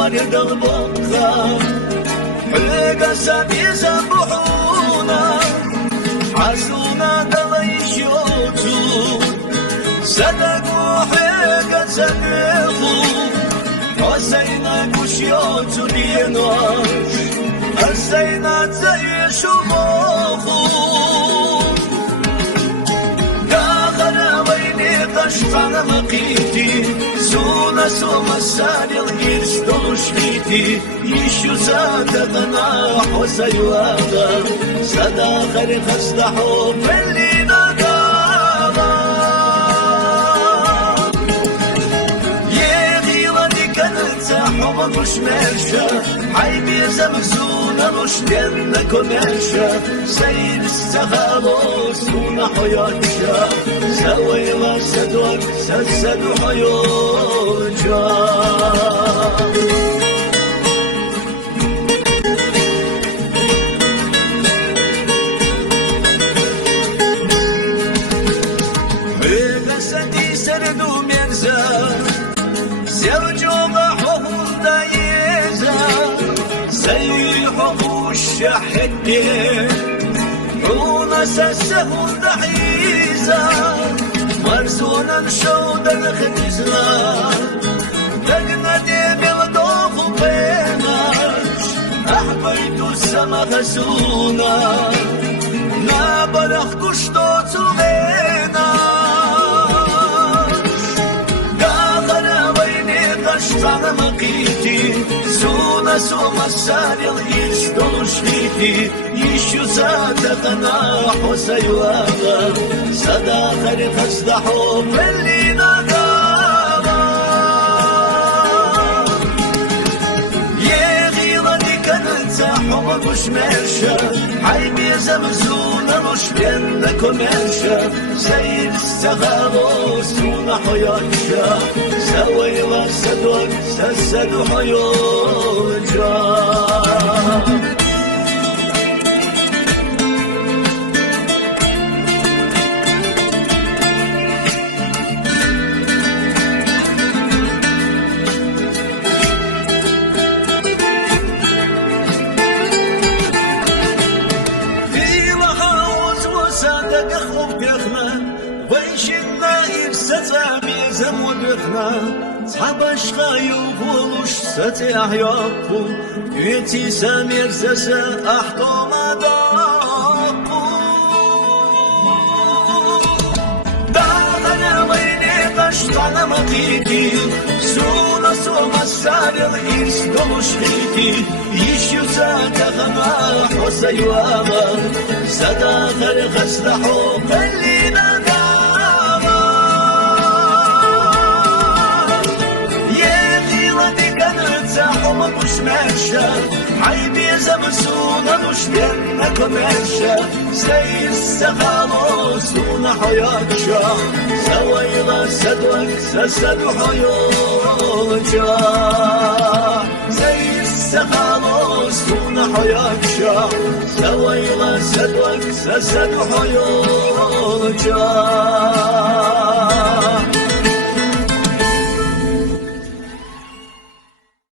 ورد البقرة حلقة سبيزة بحونا حسونا دليشوتو صدقوا حلقة سبيخو حسينا كشيوتو ديناش حسينا زي شموخو داخل ويني قشطان مقيتي سونا سوما سالي الغيرش دولشليتي يشو زادتنا حسيواغا صداخل خصدحو فاللي نقاغا يغيرني كانت حما مش ماشا حيبي زمزونا مش لنا كماشا سيد السخابوس ونحياتشا سوي ما سدوك سسدو حيوجا سدي سردو مرزا زوجوغا حهم دايزا زي حقو الشحدي عونا سسهو دحيزا مرزونا نشود الخنزلا دقنا ديم الدوخ بيناش أحبيتو السما غسونا نابلخ كشتو تغينا قشطان مقيتي سونا سوما ساري الغيش دولشليتي يشو زادتنا حسيواغا صداخل خصدحو فاللي نقاغا يغيرني كانت حما مش ماشا حيبي زمزونا مش لنا كماشا زي السخابوس ونحياتشا سوي ما سدوك سسدو حيوجا Sabashqa yugulush sati ahyapu Yeti samir zasa ahtomadapu Dağdana vayne qaştana maqiti Suna suma saril is doluşliti Yishu zadagana husaywaga Sadaqar qasdahu qallina حما مش ماشا حيبي زمزونا مش لنا كماشا زي السخابوس ونحياتشا سوي ما سدوك سسدو حيوجا زي السخابوس ونحياتشا سوي ما سدوك سسدو حيوجا